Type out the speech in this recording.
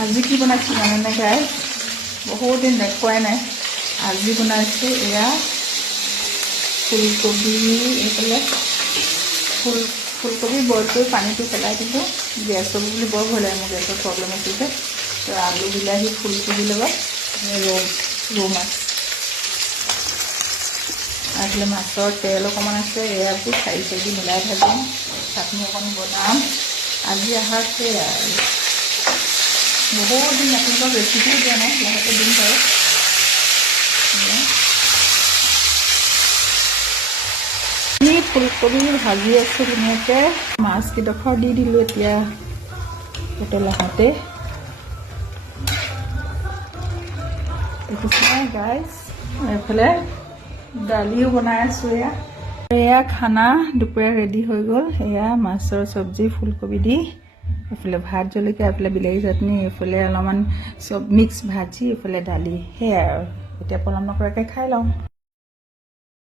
আজি কি বনাইছোঁ জানেনে গাইজ? বহুত দিন দেখুৱাই নাই। আজি বনাইছোঁ এয়া ফুলকবি। এইফালে ফুলকবি বইল কৰি পানীটো পেলাই দিলোঁ। গেছ হ'ব বুলি বৰ ভয় লাগে, মোৰ গেছৰ প্ৰব্লেম আছিল যে। তো আলু বিলাহী ফুলকবিৰ লগত ৰৌ মাছ। আজিলে মাছৰ তেল অকণমান আছে, এয়াবোৰ চাৰি চাৰি মিলাই ভাজিম, চাটনি অকণ বনাম। আজি আহাৰ সেয়া আৰু বহুত দিন আপোনালোকক ৰেচিপিও দিয়া নাই, লাহেকৈ দিম বাৰু। আমি ফুলকবি ভাজি আছোঁ ধুনীয়াকৈ, মাছকেইডোখৰ দি দিলোঁ এতিয়া উতলাহতে। দেখিছে গাইজ, এইফালে দালিও বনাই আছোঁ। এয়া খানা দুপৰীয়া ৰেডি হৈ গ'ল। এয়া মাছৰ চব্জি ফুলকবি দি, এইফালে ভাত জলকীয়া, এইফালে বিলাহী চাটনি, এইফালে অলপমান চব মিক্স ভাজি, এইফালে দালি। সেয়াই আৰু এতিয়া পলম নকৰাকৈ খাই লওঁ।